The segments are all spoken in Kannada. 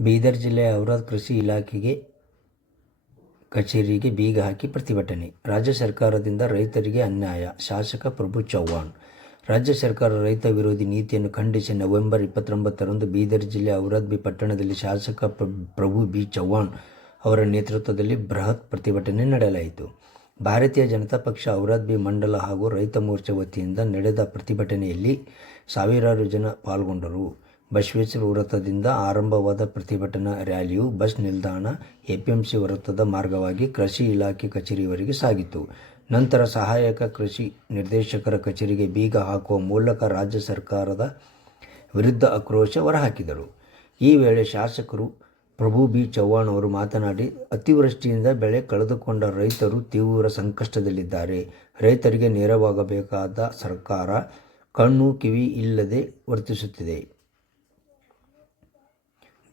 ಬೀದರ್ ಜಿಲ್ಲೆಯ ಔರಾದ್ ಕೃಷಿ ಇಲಾಖೆಗೆ ಕಚೇರಿಗೆ ಬೀಗ ಹಾಕಿ ಪ್ರತಿಭಟನೆ. ರಾಜ್ಯ ಸರ್ಕಾರದಿಂದ ರೈತರಿಗೆ ಅನ್ಯಾಯ. ಶಾಸಕ ಪ್ರಭು ಚೌಹಾಣ್ ರಾಜ್ಯ ಸರ್ಕಾರ ರೈತ ವಿರೋಧಿ ನೀತಿಯನ್ನು ಖಂಡಿಸಿ ನವೆಂಬರ್ ಇಪ್ಪತ್ತೊಂಬತ್ತರಂದು ಬೀದರ್ ಜಿಲ್ಲೆ ಔರಾದ್ ಬಿ ಪಟ್ಟಣದಲ್ಲಿ ಶಾಸಕ ಪ್ರ- ಪ್ರಭು ಬಿ ಚೌಹಾಣ್ ಅವರ ನೇತೃತ್ವದಲ್ಲಿ ಬೃಹತ್ ಪ್ರತಿಭಟನೆ ನಡೆಯಲಾಯಿತು. ಭಾರತೀಯ ಜನತಾ ಪಕ್ಷ ಔರಾದ್ ಬಿ ಮಂಡಲ ಹಾಗೂ ರೈತ ಮೋರ್ಚಾ ವತಿಯಿಂದ ನಡೆದ ಪ್ರತಿಭಟನೆಯಲ್ಲಿ ಸಾವಿರಾರು ಜನ ಪಾಲ್ಗೊಂಡರು. ಬಸವೇಶ್ವರ ವೃತ್ತದಿಂದ ಆರಂಭವಾದ ಪ್ರತಿಭಟನಾ ರ್ಯಾಲಿಯು ಬಸ್ ನಿಲ್ದಾಣ, ಎಪಿಎಂಸಿ ವೃತ್ತದ ಮಾರ್ಗವಾಗಿ ಕೃಷಿ ಇಲಾಖೆ ಕಚೇರಿವರೆಗೆ ಸಾಗಿತು. ನಂತರ ಸಹಾಯಕ ಕೃಷಿ ನಿರ್ದೇಶಕರ ಕಚೇರಿಗೆ ಬೀಗ ಹಾಕುವ ಮೂಲಕ ರಾಜ್ಯ ಸರ್ಕಾರದ ವಿರುದ್ಧ ಆಕ್ರೋಶ ಹೊರಹಾಕಿದರು. ಈ ವೇಳೆ ಶಾಸಕರು ಪ್ರಭು ಬಿ. ಚವ್ಹಾಣ್ ಅವರು ಮಾತನಾಡಿ, ಅತಿವೃಷ್ಟಿಯಿಂದ ಬೆಳೆ ಕಳೆದುಕೊಂಡ ರೈತರು ತೀವ್ರ ಸಂಕಷ್ಟದಲ್ಲಿದ್ದಾರೆ. ರೈತರಿಗೆ ನೆರವಾಗಬೇಕಾದ ಸರ್ಕಾರ ಕಣ್ಣು ಕಿವಿ ಇಲ್ಲದೆ ವರ್ತಿಸುತ್ತಿದೆ.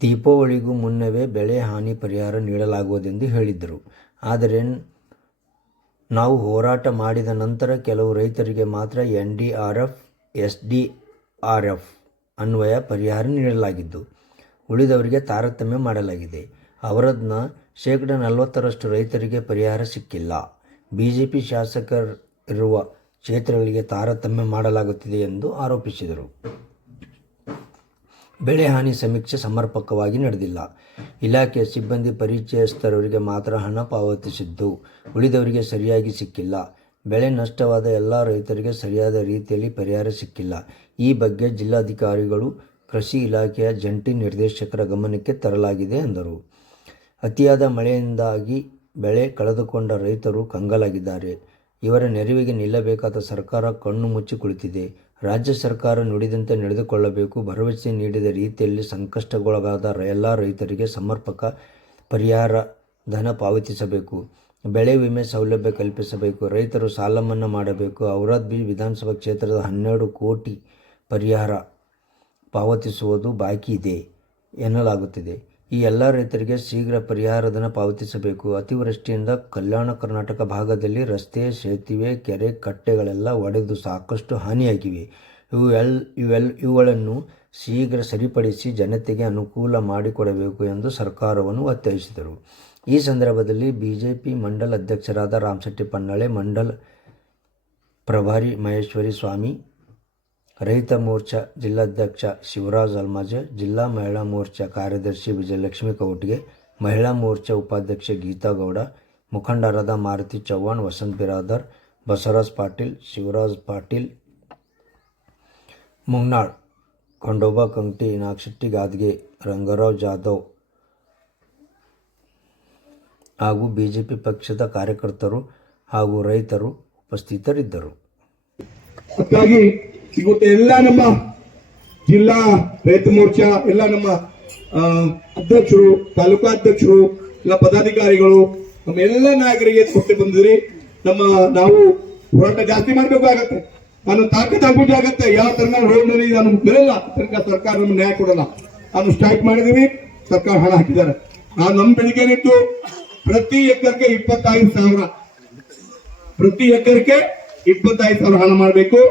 ದೀಪಾವಳಿಗೂ ಮುನ್ನವೇ ಬೆಳೆ ಹಾನಿ ಪರಿಹಾರ ನೀಡಲಾಗುವುದೆಂದು ಹೇಳಿದ್ದರು ಆದರೆ ನಾವು ಹೋರಾಟ ಮಾಡಿದ ನಂತರ ಕೆಲವು ರೈತರಿಗೆ ಮಾತ್ರ N D R F, S D R F ಅನ್ವಯ ಪರಿಹಾರ ನೀಡಲಾಗಿದ್ದು, ಉಳಿದವರಿಗೆ ತಾರತಮ್ಯ ಮಾಡಲಾಗಿದೆ. ಅವರದ್ನ ಶೇಕಡ ನಲವತ್ತರಷ್ಟು ರೈತರಿಗೆ ಪರಿಹಾರ ಸಿಕ್ಕಿಲ್ಲ. ಬಿ ಜೆ ಪಿ ಶಾಸಕರಿರುವ ಕ್ಷೇತ್ರಗಳಿಗೆ ತಾರತಮ್ಯ ಮಾಡಲಾಗುತ್ತಿದೆ ಎಂದು ಆರೋಪಿಸಿದರು. ಬೆಳೆ ಹಾನಿ ಸಮೀಕ್ಷೆ ಸಮರ್ಪಕವಾಗಿ ನಡೆದಿಲ್ಲ. ಇಲಾಖೆಯ ಸಿಬ್ಬಂದಿ ಪರಿಚಯಸ್ಥರವರಿಗೆ ಮಾತ್ರ ಹಣ ಪಾವತಿಸಿದ್ದು ಉಳಿದವರಿಗೆ ಸರಿಯಾಗಿ ಸಿಕ್ಕಿಲ್ಲ. ಬೆಳೆ ನಷ್ಟವಾದ ಎಲ್ಲ ರೈತರಿಗೆ ಸರಿಯಾದ ರೀತಿಯಲ್ಲಿ ಪರಿಹಾರ ಸಿಕ್ಕಿಲ್ಲ. ಈ ಬಗ್ಗೆ ಜಿಲ್ಲಾಧಿಕಾರಿಗಳು, ಕೃಷಿ ಇಲಾಖೆಯ ಜಂಟಿ ನಿರ್ದೇಶಕರ ಗಮನಕ್ಕೆ ತರಲಾಗಿದೆ ಎಂದರು. ಅತಿಯಾದ ಮಳೆಯಿಂದಾಗಿ ಬೆಳೆ ಕಳೆದುಕೊಂಡ ರೈತರು ಕಂಗಾಲಾಗಿದ್ದಾರೆ. ಇವರ ನೆರವಿಗೆ ನಿಲ್ಲಬೇಕಾದ ಸರ್ಕಾರ ಕಣ್ಣು ಮುಚ್ಚಿ ಕುಳಿತಿದೆ. ರಾಜ್ಯ ಸರ್ಕಾರ ನುಡಿದಂತೆ ನಡೆದುಕೊಳ್ಳಬೇಕು. ಭರವಸೆ ನೀಡಿದ ರೀತಿಯಲ್ಲಿ ಸಂಕಷ್ಟಕ್ಕೊಳಗಾದ ಎಲ್ಲ ರೈತರಿಗೆ ಸಮರ್ಪಕ ಪರಿಹಾರ ಧನ ಪಾವತಿಸಬೇಕು. ಬೆಳೆ ವಿಮೆ ಸೌಲಭ್ಯ ಕಲ್ಪಿಸಬೇಕು. ರೈತರು ಸಾಲ ಮನ್ನಾ ಮಾಡಬೇಕು ಔರಾದ್ಬಿ ವಿಧಾನಸಭಾ ಕ್ಷೇತ್ರದ ಹನ್ನೆರಡು ಕೋಟಿ ಪರಿಹಾರ ಪಾವತಿಸುವುದು ಬಾಕಿ ಇದೆ ಎನ್ನಲಾಗುತ್ತಿದೆ. ಈ ಎಲ್ಲ ರೈತರಿಗೆ ಶೀಘ್ರ ಪರಿಹಾರ ಧನ ಪಾವತಿಸಬೇಕು. ಅತಿವೃಷ್ಟಿಯಿಂದ ಕಲ್ಯಾಣ ಕರ್ನಾಟಕ ಭಾಗದಲ್ಲಿ ರಸ್ತೆ, ಸೇತುವೆ, ಕೆರೆ ಕಟ್ಟೆಗಳೆಲ್ಲ ಒಡೆದು ಸಾಕಷ್ಟು ಹಾನಿಯಾಗಿವೆ. ಇವುಗಳನ್ನು ಶೀಘ್ರ ಸರಿಪಡಿಸಿ ಜನತೆಗೆ ಅನುಕೂಲ ಮಾಡಿಕೊಡಬೇಕು ಎಂದು ಸರ್ಕಾರವನ್ನು ಒತ್ತಾಯಿಸಿದರು. ಈ ಸಂದರ್ಭದಲ್ಲಿ ಬಿಜೆಪಿ ಮಂಡಲ ಅಧ್ಯಕ್ಷರಾದ ರಾಮಶೆಟ್ಟಿ ಪನ್ನಾಳೆ, ಮಂಡಲ ಪ್ರಭಾರಿ ಮಹೇಶ್ವರಿ ಸ್ವಾಮಿ ರೈತ ಮೋರ್ಚಾ ಜಿಲ್ಲಾಧ್ಯಕ್ಷ ಶಿವರಾಜ್ ಅಲ್ಮಾಜೆ, ಜಿಲ್ಲಾ ಮಹಿಳಾ ಮೋರ್ಚಾ ಕಾರ್ಯದರ್ಶಿ ವಿಜಯಲಕ್ಷ್ಮಿ ಕೌಟಿಗೆ, ಮಹಿಳಾ ಮೋರ್ಚಾ ಉಪಾಧ್ಯಕ್ಷೆ ಗೀತಾ ಗೌಡ, ಮುಖಂಡರಾದ ಮಾರುತಿ ಚೌಹಾಣ್, ವಸಂತ್ ಬಿರಾದರ್, ಬಸವರಾಜ್ ಪಾಟೀಲ್, ಶಿವರಾಜ್ ಪಾಟೀಲ್ ಮುಂಗ್ನಾಳ್ ಖಂಡೋಬಾ ಕಂಕ್ಟಿ ನಾಗಶೆಟ್ಟಿ ಗಾದ್ಗೆ, ರಂಗರಾವ್ ಜಾಧವ್ ಹಾಗೂ ಬಿಜೆಪಿ ಪಕ್ಷದ ಕಾರ್ಯಕರ್ತರು ಹಾಗೂ ರೈತರು ಉಪಸ್ಥಿತರಿದ್ದರು. ಇವತ್ತು ಎಲ್ಲ ನಮ್ಮ ಜಿಲ್ಲಾ ರೈತ ಮೋರ್ಚಾ, ಎಲ್ಲ ನಮ್ಮ ಅಧ್ಯಕ್ಷರು, ತಾಲೂಕಾ ಅಧ್ಯಕ್ಷರು, ಎಲ್ಲ ಪದಾಧಿಕಾರಿಗಳು, ನಮ್ಮ ಎಲ್ಲ ನಾಯಕರಿಗೆ ಕೊಟ್ಟು ಬಂದಿದ್ರಿ. ನಮ್ಮ ನಾವು ಹೋರಾಟ ಜಾಸ್ತಿ ಮಾಡಬೇಕಾಗತ್ತೆ ನಾನು ತಾಕತ್ ಹಾಕಬೇಕಾಗತ್ತೆ ಯಾವ ತರ ರೋಡ್ನಲ್ಲಿ ನಾನು ಬರಲ್ಲ. ತನಕ ಸರ್ಕಾರ ನಮ್ಗೆ ನ್ಯಾಯ ಕೊಡಲ್ಲ. ನಾನು ಸ್ಟ್ರೈಕ್ ಮಾಡಿದೀವಿ. ಸರ್ಕಾರ ಹಣ ಹಾಕಿದ್ದಾರೆ. ನಾನು ನಮ್ಮ ಬೆಳಿಗ್ಗೆ ಏನಿತ್ತು ಪ್ರತಿ ಎಕರೆಗೆ ಇಪ್ಪತ್ತೈದು ಸಾವಿರ. ಪ್ರತಿ ಎಕರೆಗೆ ಇಪ್ಪತ್ತೈದು ಸಾವಿರ ಹಣ ಮಾಡಬೇಕು.